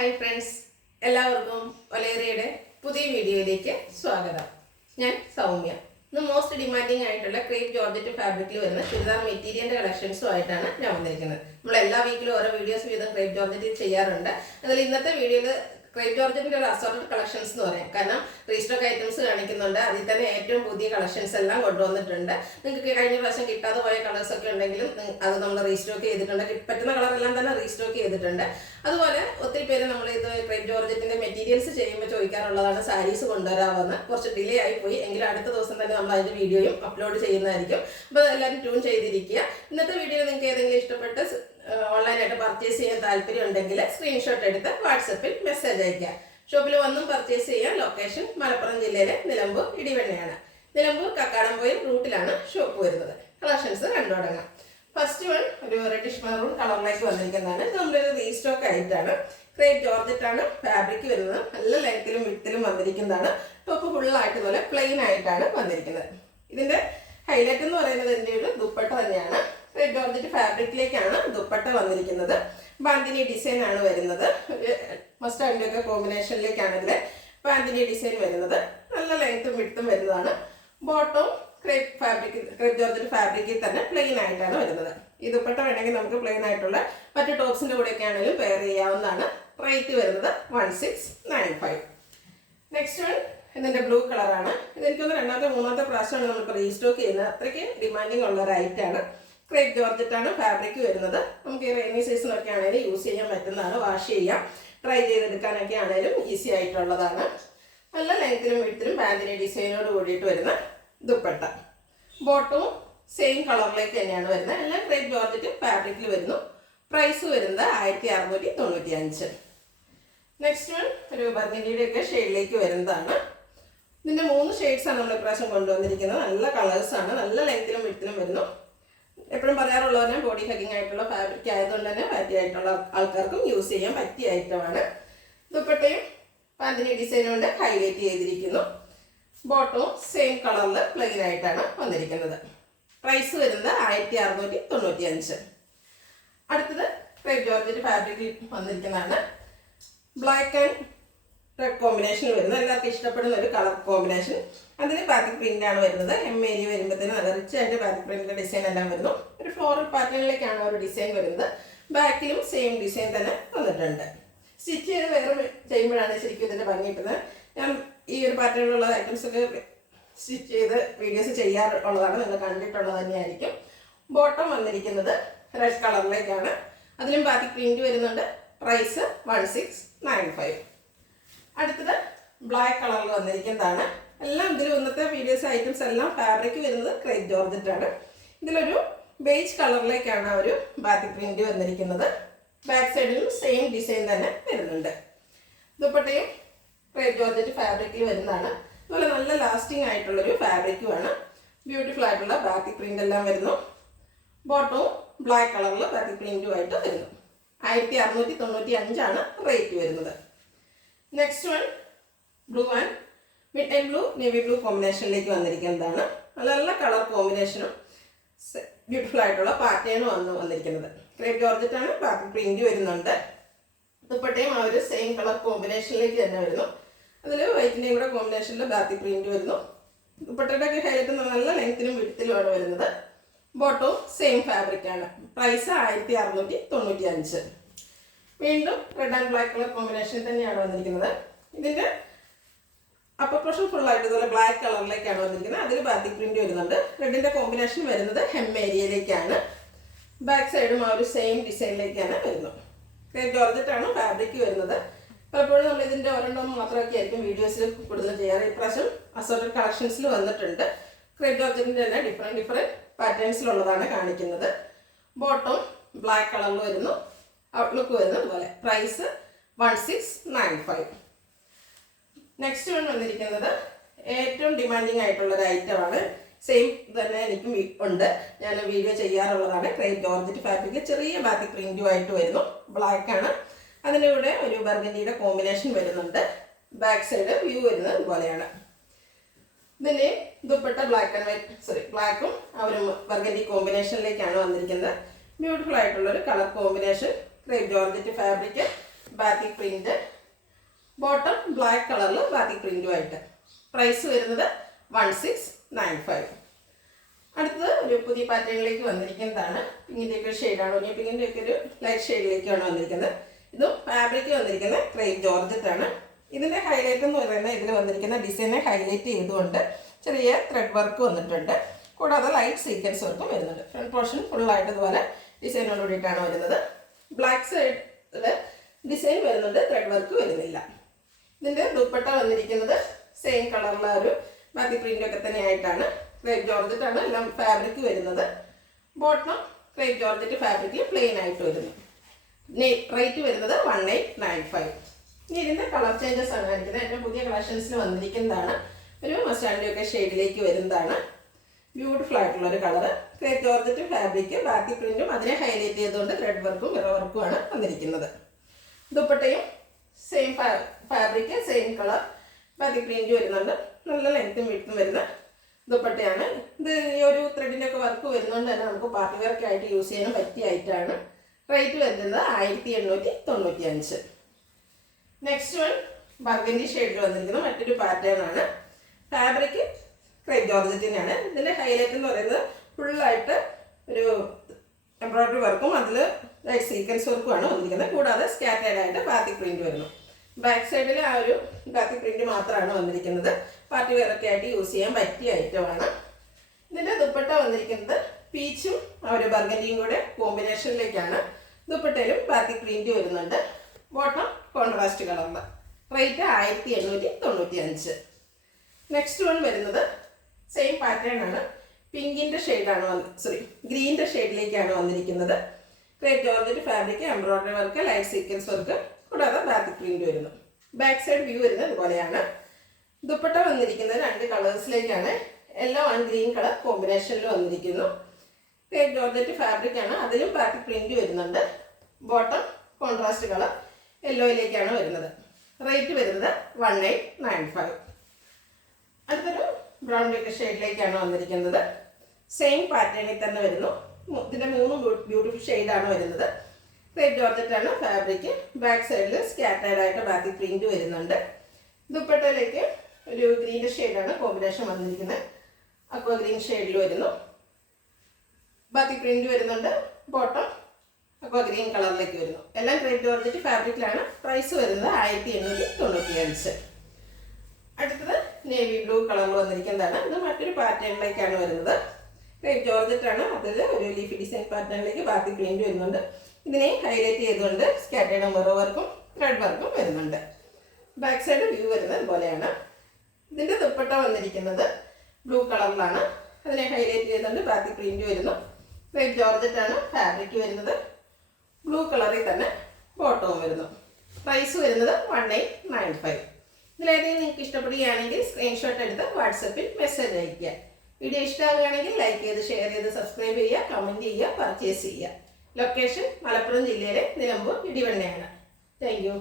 Hi friends, എല്ലാവർക്കും ഒലേറിയയുടെ പുതിയ വീഡിയോയിലേക്ക് സ്വാഗതം. ഞാൻ സൗമ്യ. ഇന്ന് മോസ്റ്റ് ഡിമാൻഡിങ് ആയിട്ടുള്ള ക്രേപ്പ് ജോർജറ്റ് ഫാബ്രിക്കിൽ വരുന്ന ചുരിദാർ മെറ്റീരിയലിന്റെ കളക്ഷൻസും ആയിട്ടാണ് ഞാൻ വന്നിരിക്കുന്നത്. നമ്മൾ എല്ലാ വീക്കിലും ഓരോ വീഡിയോസ് വീതം ക്രേപ്പ് ജോർജറ്റ് ചെയ്യാറുണ്ട്. അതിൽ ഇന്നത്തെ വീഡിയോയിൽ ക്രേപ്പ് ജോർജറ്റിന്റെ ഒരു അസോർട്ടഡ് കളക്ഷൻസ് എന്ന് പറയാം. കാരണം റീസ്റ്റോക്ക് ഐറ്റംസ് കാണിക്കുന്നുണ്ട്. അതിൽ തന്നെ ഏറ്റവും പുതിയ കളക്ഷൻസ് എല്ലാം കൊണ്ടുവന്നിട്ടുണ്ട്. നിങ്ങൾക്ക് കഴിഞ്ഞ പ്രാവശ്യം കിട്ടാതെ പോയ കളേഴ്സ് ഒക്കെ ഉണ്ടെങ്കിലും അത് നമ്മൾ റീസ്റ്റോക്ക് ചെയ്തിട്ടുണ്ട്. പറ്റുന്ന കളറെല്ലാം തന്നെ റീസ്റ്റോക്ക് ചെയ്തിട്ടുണ്ട്. അതുപോലെ ഒത്തിരി പേര് നമ്മൾ ഇത് ക്രേപ്പ് ജോർജറ്റിന്റെ മെറ്റീരിയൽസ് ചെയ്യുമ്പോൾ ചോദിക്കാറുള്ളതാണ് സാരീസ് കൊണ്ടുവരാമെന്ന്. കുറച്ച് ഡിലേ ആയി പോയി, എങ്കിലും അടുത്ത ദിവസം തന്നെ നമ്മൾ അതിന്റെ വീഡിയോയും അപ്ലോഡ് ചെയ്യുന്നതായിരിക്കും. അപ്പോൾ എല്ലാവരും ട്യൂൺ ചെയ്തിരിക്കുക. ഇന്നത്തെ വീഡിയോ നിങ്ങൾക്ക് ഏതെങ്കിലും ഇഷ്ടപ്പെട്ട് ഓൺലൈനായിട്ട് പർച്ചേസ് ചെയ്യാൻ താല്പര്യം ഉണ്ടെങ്കിൽ സ്ക്രീൻഷോട്ട് എടുത്ത് വാട്സപ്പിൽ മെസ്സേജ് അയക്കുക. ഷോപ്പിൽ വന്നും പർച്ചേസ് ചെയ്യാൻ. ലൊക്കേഷൻ മലപ്പുറം ജില്ലയിലെ നിലമ്പൂർ ഇടിവണ്ണയാണ്. നിലമ്പൂർ കക്കാടംപൊയിൽ റൂട്ടിലാണ് ഷോപ്പ് വരുന്നത്. കളക്ഷൻസ് കണ്ടു തുടങ്ങാം. ഫസ്റ്റ് വൺ ഒരു റെഡിഷ് മെറൂൺ കളറിലേക്ക് വന്നിരിക്കുന്നതാണ്. ഇത് നമ്മളൊരു റീസ്റ്റോക്ക് ആയിട്ടാണ്. ക്രേപ്പ് ജോർജറ്റ് ആണ് ഫാബ്രിക് വരുന്നത്. നല്ല ലെങ്ത്തിലും വിഡ്ത്തിലും വന്നിരിക്കുന്നതാണ്. ടോപ്പ് ഫുള്ളായിട്ട് ഇതുപോലെ പ്ലെയിൻ ആയിട്ടാണ് വന്നിരിക്കുന്നത്. ഇതിന്റെ ഹൈലൈറ്റ് എന്ന് പറയുന്നത് ഇതിന്റെ ഒരു ദുപ്പട്ട തന്നെയാണ്. ക്രേപ്പ് ജോർജറ്റ് ഫാബ്രിക്കിലേക്കാണ് ദുപ്പട്ട വന്നിരിക്കുന്നത്. ബാന്തിനി ഡിസൈൻ ആണ് വരുന്നത്. മസ്റ്റാർഡിന്റെ ഒക്കെ കോമ്പിനേഷനിലേക്കാണ് ഇതിലെ ബാന്തിനി ഡിസൈൻ വരുന്നത്. നല്ല ലെങ്ത്തും വിഡ്ത്തും വരുന്നതാണ്. ബോട്ടം ക്രേപ്പ് ജോർജറ്റ് ഫാബ്രിക്കിൽ തന്നെ പ്ലെയിൻ ആയിട്ടാണ് വരുന്നത്. ഈ ദുപ്പട്ട വേണമെങ്കിൽ നമുക്ക് പ്ലെയിൻ ആയിട്ടുള്ള മറ്റു ടോപ്സിന്റെ കൂടെയൊക്കെ ആണെങ്കിലും പെയർ ചെയ്യാവുന്നതാണ്. റേറ്റ് വരുന്നത് 1695. നെക്സ്റ്റ് വൺ ഇതിന്റെ ബ്ലൂ കളറാണ്. ഇതെനിക്കൊന്ന് രണ്ടാമത്തെ മൂന്നാമത്തെ പ്രാവശ്യമാണ് നമുക്ക് റീസ്റ്റോക്ക് ചെയ്യുന്നത്. അത്രയ്ക്ക് ഡിമാൻഡിങ് ഉള്ള ഒരു ഐറ്റാണ്. ക്രേപ്പ് ജോർജറ്റ് ആണ് ഫാബ്രിക് വരുന്നത്. നമുക്ക് ഈ റെയിനി സീസണൊക്കെ ആണെങ്കിലും യൂസ് ചെയ്യാൻ പറ്റുന്നതാണ്. വാഷ് ചെയ്യാം, ട്രൈ ചെയ്തെടുക്കാനൊക്കെ ആണെങ്കിലും ഈസി ആയിട്ടുള്ളതാണ്. നല്ല ലെങ്ത്തിലും വിഡ്ത്തിലും ബാന്തിനി ഡിസൈനോട് കൂടിയിട്ട് വരുന്ന ദുപ്പട്ട. ബോട്ടവും സെയിം കളറിലേക്ക് തന്നെയാണ് വരുന്നത്. എല്ലാം ക്രേപ്പ് ജോർജറ്റ് ഫാബ്രിക്കിൽ വരുന്നു. പ്രൈസ് വരുന്നത് 1695. നെക്സ്റ്റ് വൺ ഒരു ബർഗൻഡിയുടെ ഒക്കെ ഷെയ്ഡിലേക്ക് വരുന്നതാണ്. ഇതിന്റെ 3 ഷെയ്ഡ്സാണ് നമ്മൾ ഇപ്രാവശ്യം കൊണ്ടുവന്നിരിക്കുന്നത്. നല്ല കളേഴ്സാണ്. നല്ല ലെങ്ത്തിലും വിഡ്ത്തിലും വരുന്നു. എപ്പോഴും പറയാറുള്ളവരെ ബോഡി ഹഗിങ് ആയിട്ടുള്ള ഫാബ്രിക് ആയതുകൊണ്ട് തന്നെ പാറ്റി ആയിട്ടുള്ള ആൾക്കാർക്കും യൂസ് ചെയ്യാൻ പറ്റിയ ഐറ്റമാണ്. ദുപ്പട്ടയും ബാന്തിനി ഡിസൈൻ കൊണ്ട് ഹൈലൈറ്റ് ചെയ്തിരിക്കുന്നു. ബോട്ടവും സെയിം കളറിൽ പ്ലെയിൻ ആയിട്ടാണ് വന്നിരിക്കുന്നത്. പ്രൈസ് വരുന്നത് 1695. അടുത്തത് ക്രേപ്പ് ജോർജറ്റ് ഫാബ്രിക്കിൽ വന്നിരിക്കുന്നതാണ്. ബ്ലാക്ക് ആൻഡ് റെഡ് കോമ്പിനേഷൻ വരുന്നത്. എല്ലാവർക്കും ഇഷ്ടപ്പെടുന്ന ഒരു കളർ കോമ്പിനേഷൻ. അതിന് ബാത്തിക് പ്രിന്റ് ആണ് വരുന്നത്. ഏരിയ വരുമ്പോഴത്തേനും നല്ല റിച്ച് ആയിട്ട് ബാത്തിക് പ്രിന്റിന്റെ ഡിസൈൻ എല്ലാം വരുന്നു. ഒരു ഫ്ലോറൽ പാറ്റേണിലേക്കാണ് ഒരു ഡിസൈൻ വരുന്നത്. ബാക്കിലും സെയിം ഡിസൈൻ തന്നെ വന്നിട്ടുണ്ട്. സ്റ്റിച്ച് ചെയ്ത് വേറെ ചെയ്യുമ്പോഴാണ് ശരിക്കും ഇതിന്റെ ഭംഗി കിട്ടുന്നത്. ഞാൻ ഈ ഒരു പാറ്റേണിലുള്ള ഐറ്റംസ് ഒക്കെ സ്റ്റിച്ച് ചെയ്ത് വീഡിയോസ് ചെയ്യാറുള്ളതാണ്. നിങ്ങൾ കണ്ടിട്ടുള്ളത് തന്നെയായിരിക്കും. ബോട്ടം വന്നിരിക്കുന്നത് റെഡ് കളറിലേക്കാണ്. അതിലും ബാത്തിക് പ്രിന്റ് വരുന്നുണ്ട്. പ്രൈസ് 1695. അടുത്തത് ബ്ലാക്ക് കളറിൽ വന്നിരിക്കുന്നതാണ്. എല്ലാം ഇതിൽ ഇന്നത്തെ വീഡിയോസ് ഐറ്റംസ് എല്ലാം ഫാബ്രിക് വരുന്നത് ക്രേപ്പ് ജോർജറ്റ് ആണ്. ഇതിലൊരു ബേജ് കളറിലേക്കാണ് ഒരു ബാത്തിക് പ്രിന്റ് വന്നിരിക്കുന്നത്. ബാക്ക് സൈഡിലും സെയിം ഡിസൈൻ തന്നെ വരുന്നുണ്ട്. ദുപ്പട്ടയും ക്രേപ്പ് ജോർജറ്റ് ഫാബ്രിക്കിൽ വരുന്നതാണ്. അതുപോലെ നല്ല ലാസ്റ്റിംഗ് ആയിട്ടുള്ളൊരു ഫാബ്രിക്കുമാണ്. ബ്യൂട്ടിഫുൾ ആയിട്ടുള്ള ബാത്തിക് പ്രിന്റ് എല്ലാം വരുന്നു. ബോട്ടവും ബ്ലാക്ക് കളറിൽ ബാത്തിക് പ്രിന്റുമായിട്ട് വരുന്നു. 1695 റേറ്റ് വരുന്നത്. Next one blue and mid and blue navy blue കോമ്പിനേഷനിലേക്ക് വന്നിരിക്കുന്നതാണ്. നല്ല കളർ കോമ്പിനേഷനും ബ്യൂട്ടിഫുൾ ആയിട്ടുള്ള പാറ്റേണും വന്നിരിക്കുന്നത്. ക്രേപ്പ് ജോർജറ്റ് ആണ്. ബാത്തിക് പ്രിന്റ് വരുന്നുണ്ട്. ദുപ്പട്ടയും ആ ഒരു സെയിം കളർ കോമ്പിനേഷനിലേക്ക് തന്നെ വരുന്നു. അതിൽ വൈറ്റിൻ്റെയും കൂടെ കോമ്പിനേഷനിൽ ബാത്തിക് പ്രിന്റ് വരുന്നു. ദുപ്പട്ടയുടെ ഒക്കെ ഹൈലൈറ്റ് നല്ല ലെങ്ത്തിലും വിഡ്ത്തിലുമാണ് വരുന്നത്. ബോട്ടവും സെയിം ഫാബ്രിക് ആണ്. പ്രൈസ് 1695. വീണ്ടും red and black colour combination തന്നെയാണ് വന്നിരിക്കുന്നത്. ഇതിന്റെ അപ്പർ പോർഷൻ ഫുള്ളായിട്ട് ഇതുപോലെ ബ്ലാക്ക് കളറിലേക്കാണ് വന്നിരിക്കുന്നത്. അതിൽ ബാത്തിക് പ്രിന്റ് വരുന്നുണ്ട്. റെഡിന്റെ കോമ്പിനേഷൻ വരുന്നത് ഹെം ഏരിയയിലേക്കാണ്. ബാക്ക് സൈഡും ആ ഒരു സെയിം ഡിസൈനിലേക്കാണ് വരുന്നത്. ക്രേപ്പ് ജോർജറ്റ് ആണ് ഫാബ്രിക് വരുന്നത്. പലപ്പോഴും നമ്മൾ ഇതിന്റെ ഒരെണ്ണം മാത്രമൊക്കെ ആയിരിക്കും വീഡിയോസിൽ കൂടുതൽ ചെയ്യാറ്. ഇപ്രാവശ്യം അസോർട്ടഡ് കളക്ഷൻസിൽ വന്നിട്ടുണ്ട്. ക്രേപ്പ് ജോർജറ്റിന്റെ തന്നെ ഡിഫറെന്റ് പാറ്റേൺസിലുള്ളതാണ് കാണിക്കുന്നത്. ബോട്ടം ബ്ലാക്ക് കളറിൽ വരുന്നു. ഔട്ട്ലുക്ക് വരുന്നത് പോലെ. പ്രൈസ് 1695. നെക്സ്റ്റ് വൺ വന്നിരിക്കുന്നത് ഏറ്റവും ഡിമാൻഡിങ് ആയിട്ടുള്ള ഒരു ഐറ്റമാണ്. സെയിം തന്നെ എനിക്കും ഉണ്ട്. ഞാൻ വീഡിയോ ചെയ്യാറുള്ളതാണ്. ക്രേപ്പ് ജോർജറ്റ് ഫാബ്രിക് ചെറിയ ബാത്തിക് പ്രിന്റുമായിട്ട് വരുന്നു. ബ്ലാക്ക് ആണ്. അതിൻ്റെ കൂടെ ഒരു ബർഗൻഡിയുടെ കോമ്പിനേഷൻ വരുന്നുണ്ട്. ബാക്ക് സൈഡ് വ്യൂ വരുന്നത് ഇതുപോലെയാണ്. ഇതിൻ്റെ ദുപ്പട്ട ബ്ലാക്കും ആ ഒരു ബർഗൻഡി കോമ്പിനേഷനിലേക്കാണ് വന്നിരിക്കുന്നത്. ബ്യൂട്ടിഫുൾ ആയിട്ടുള്ളൊരു colour combination. Crepe georgette fabric. Batik print, bottom black കളറിൽ ബാത്തിക് പ്രിന്റുമായിട്ട്. പ്രൈസ് വരുന്നത് 1695. അടുത്തത് ഒരു പുതിയ പാറ്റേണിലേക്ക് വന്നിരിക്കുന്നതാണ്. പിങ്കിൻ്റെയൊക്കെ ഷെയ്ഡാണ്, ഒനിയൻ പിങ്കിൻ്റെയൊക്കെ ഒരു ലൈറ്റ് ഷെയ്ഡിലേക്കാണ് വന്നിരിക്കുന്നത്. ഇതും ഫാബ്രിക് വന്നിരിക്കുന്ന ക്രേപ്പ് ജോർജറ്റാണ്. ഇതിൻ്റെ ഹൈലൈറ്റ് എന്ന് പറയുന്നത് ഇതിൽ വന്നിരിക്കുന്ന ഡിസൈനെ ഹൈലൈറ്റ് ചെയ്തുകൊണ്ട് ചെറിയ ത്രെഡ് വർക്ക് വന്നിട്ടുണ്ട്. കൂടാതെ ലൈറ്റ് സീക്വൻസ് വർക്കും വരുന്നുണ്ട്. ഫ്രണ്ട് പോർഷൻ ഫുള്ളായിട്ട് ഇതുപോലെ ഡിസൈനോട് കൂടിയിട്ടാണ് വരുന്നത്. ബ്ലാക്ക് സൈഡിൽ ഡിസൈൻ വരുന്നുണ്ട്, ത്രെഡ് വർക്ക് വരുന്നില്ല. ഇതിൻ്റെ ദുപ്പട്ട വന്നിരിക്കുന്നത് സെയിം കളറിലുള്ള ഒരു ബാത്തിക് പ്രിൻ്റൊക്കെ തന്നെയായിട്ടാണ്. ക്രേപ്പ് ജോർജറ്റാണ് എല്ലാം ഫാബ്രിക് വരുന്നത്. ബോട്ടം ക്രേപ്പ് ജോർജറ്റ് ഫാബ്രിക്കിൽ പ്ലെയിൻ ആയിട്ട് വരുന്നു. റേറ്റ് വരുന്നത് 1895. ഇനി ഇതിൻ്റെ കളർ ചേഞ്ചസ് ആണ് കാണിക്കുന്നത്. ഏറ്റവും പുതിയ കളക്ഷൻസിൽ വന്നിരിക്കുന്നതാണ്. ഒരു മസ്റ്റാർഡിൻ്റെയൊക്കെ ഷെയ്ഡിലേക്ക് വരുന്നതാണ്. ബ്യൂട്ടിഫുൾ ആയിട്ടുള്ള ഒരു colour. Crepe georgette fabric, batik പ്രിന്റും അതിനെ ഹൈലൈറ്റ് ചെയ്തുകൊണ്ട് ത്രെഡ് വർക്കും മിറർ വർക്കുമാണ് വന്നിരിക്കുന്നത്. ദുപ്പട്ടയും same fabric, same colour, batik print വരുന്നുണ്ട്. നല്ല ലെങ്ത്തും വിഡ്ത്തും വരുന്ന ദുപ്പട്ടയാണ്. ഇത് ഈ ഒരു ത്രെഡിൻ്റെ ഒക്കെ വർക്ക് വരുന്നതുകൊണ്ട് തന്നെ നമുക്ക് പാർട്ടി വെയർക്ക് ആയിട്ട് യൂസ് ചെയ്യാനും പറ്റിയ ഐറ്റമാണ്. റേറ്റ് വരുന്നത് 1895. നെക്സ്റ്റ് വൺ ബർഗൻഡി ഷെയ്ഡിൽ വന്നിരിക്കുന്ന മറ്റൊരു പാറ്റേൺ ആണ്. ഫാബ്രിക് ക്രേപ്പ് ജോർജറ്റിനാണ്. ഇതിൻ്റെ ഹൈലൈറ്റ് എന്ന് പറയുന്നത് ഫുള്ളായിട്ട് ഒരു എംബ്രോയ്ഡറി വർക്കും അതിൽ ലൈറ്റ് സീക്വൻസ് വർക്കുമാണ് വന്നിരിക്കുന്നത്. കൂടാതെ സ്കാറ്റേഡ് ആയിട്ട് ബാത്തിക് പ്രിന്റ് വരുന്നു. ബാക്ക് സൈഡിൽ ആ ഒരു ബാത്തിക് പ്രിന്റ് മാത്രമാണ് വന്നിരിക്കുന്നത്. പാർട്ടി വെയറൊക്കെ ആയിട്ട് യൂസ് ചെയ്യാൻ പറ്റിയ ഐറ്റമാണ്. ഇതിൻ്റെ ദുപ്പട്ട വന്നിരിക്കുന്നത് പീച്ചും ആ ഒരു ബർഗൻഡിയും കൂടെ കോമ്പിനേഷനിലേക്കാണ്. ദുപ്പട്ടയിലും ബാത്തിക് പ്രിന്റ് വരുന്നുണ്ട്. ബോട്ടം കോൺട്രാസ്റ്റ് കളറിൽ. റേറ്റ് 1895. നെക്സ്റ്റ് വൺ വരുന്നത് സെയിം പാറ്റേൺ ആണ്. പിങ്കിൻ്റെ ഷെയ്ഡാണ് ഗ്രീൻ്റെ ഷെയ്ഡിലേക്കാണ് വന്നിരിക്കുന്നത്. Crepe georgette fabric, embroidery work, light sequence work, കൂടാതെ ബാത്തിക് പ്രിന്റ് വരുന്നു. ബാക്ക് സൈഡ് വ്യൂ വരുന്നത് ഇതുപോലെയാണ്. ദുപ്പട്ട വന്നിരിക്കുന്നത് 2 കളേഴ്സിലേക്കാണ്. യെല്ലോ ആൻഡ് ഗ്രീൻ കളർ കോമ്പിനേഷനിൽ വന്നിരിക്കുന്നു. ക്രേപ്പ് ജോർജറ്റ് ഫാബ്രിക് ആണ്, അതിലും ബാത്തിക് പ്രിന്റ് വരുന്നുണ്ട്. ബോട്ടം കോൺട്രാസ്റ്റ് കളർ യെല്ലോയിലേക്കാണ് വരുന്നത്. റേറ്റ് വരുന്നത് 1895. അടുത്തൊരു ബ്രൗൺ കളർ ഷെയ്ഡിലേക്കാണ് വന്നിരിക്കുന്നത്. സെയിം പാറ്റേണിൽ തന്നെ വരുന്നു. ഇതിൻ്റെ 3 ബ്യൂട്ടിഫുൾ ഷെയ്ഡാണ് വരുന്നത്. ക്രേപ്പ് ജോർജറ്റാണ് ഫാബ്രിക്. ബാക്ക് സൈഡിൽ സ്കാറ്റേഡ് ആയിട്ട് ബാത്തിക് പ്രിന്റ് വരുന്നുണ്ട്. ദുപ്പട്ടയിലേക്ക് ഒരു ഗ്രീനിഷ് ഷെയ്ഡാണ് കോമ്പിനേഷൻ വന്നിരിക്കുന്നത്. അക്വ ഗ്രീൻ ഷെയ്ഡിൽ വരുന്നു. ബാത്തിക് പ്രിന്റ് വരുന്നുണ്ട്. ബോട്ടം അക്വ ഗ്രീൻ കളറിലേക്ക് വരുന്നു. എല്ലാം ക്രേപ്പ് ജോർജറ്റ് ഫാബ്രിക്കിലാണ്. പ്രൈസ് വരുന്നത് 1895. അടുത്തത് നേവി ബ്ലൂ കളറിൽ വന്നിരിക്കുന്നതാണ്. ഇത് മറ്റൊരു പാറ്റേണിലേക്കാണ് വരുന്നത്. ക്രേപ്പ് ജോർജറ്റാണ്, അതിൽ ഒരു ലീഫി ഡിസൈൻ പാറ്റേണിലേക്ക് ബാത്തിക് പ്രിന്റ് വരുന്നുണ്ട്. ഇതിനെ ഹൈലൈറ്റ് ചെയ്തുകൊണ്ട് സ്കാറ്റേഡ് മിറർ വർക്കും ത്രെഡ് വർക്കും വരുന്നുണ്ട്. ബാക്ക് സൈഡ് വ്യൂ വരുന്നത് ഇതുപോലെയാണ്. ഇതിൻ്റെ ദുപ്പട്ട വന്നിരിക്കുന്നത് ബ്ലൂ കളറിലാണ്. അതിനെ ഹൈലൈറ്റ് ചെയ്തുകൊണ്ട് ബാത്തിക് പ്രിന്റ് വരുന്നു. ക്രേപ്പ് ജോർജറ്റാണ് ഫാബ്രിക് വരുന്നത്. ബ്ലൂ കളറിൽ തന്നെ ബോട്ടവും വരുന്നു. പ്രൈസ് വരുന്നത് 1895. ഇതിലേതെങ്കിലും നിങ്ങൾക്ക് ഇഷ്ടപ്പെടുകയാണെങ്കിൽ സ്ക്രീൻഷോട്ട് എടുത്ത് വാട്സപ്പിൽ മെസ്സേജ് അയയ്ക്കുക. വീഡിയോ ഇഷ്ടമാകുകയാണെങ്കിൽ ലൈക്ക് ചെയ്ത്, ഷെയർ ചെയ്ത്, സബ്സ്ക്രൈബ് ചെയ്യുക, കമൻറ്റ് ചെയ്യുക, പർച്ചേസ് ചെയ്യുക. ലൊക്കേഷൻ മലപ്പുറം ജില്ലയിലെ നിലമ്പൂർ ഇടിവണ്ണയാണ്. Thank you.